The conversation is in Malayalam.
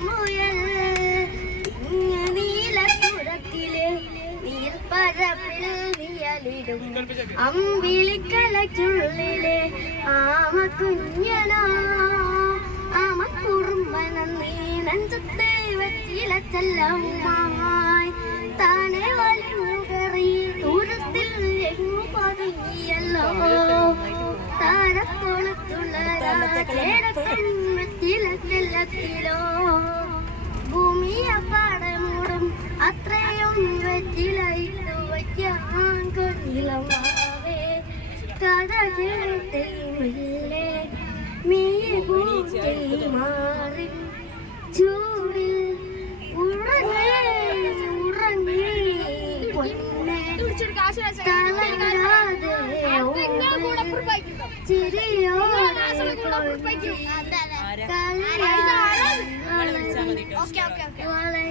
മുയൽ ആമ കുഞ്ഞനാ ആമ കുറുമ്പന നീ താനെ വലിയുകറി ദൂരത്തിൽ എങ്ങു പതുങ്ങിയല്ലോ. താരക്കോളത്തുള്ള അത്രയും വെറ്റിലായിട്ടു വയ്ക്കാൻ കൊണ്ടിലമാവേ കഥ കേട്ടേമില്ലേ മീയെ പൂച്ചേ മാറി. ചൂടിൽ ഉറങ്ങേ ഉറങ്ങി പൊന്നെ തളരാതെ ചിരിയോടെ വിളിച്ചാ മതി കേട്ടോ. വളരെ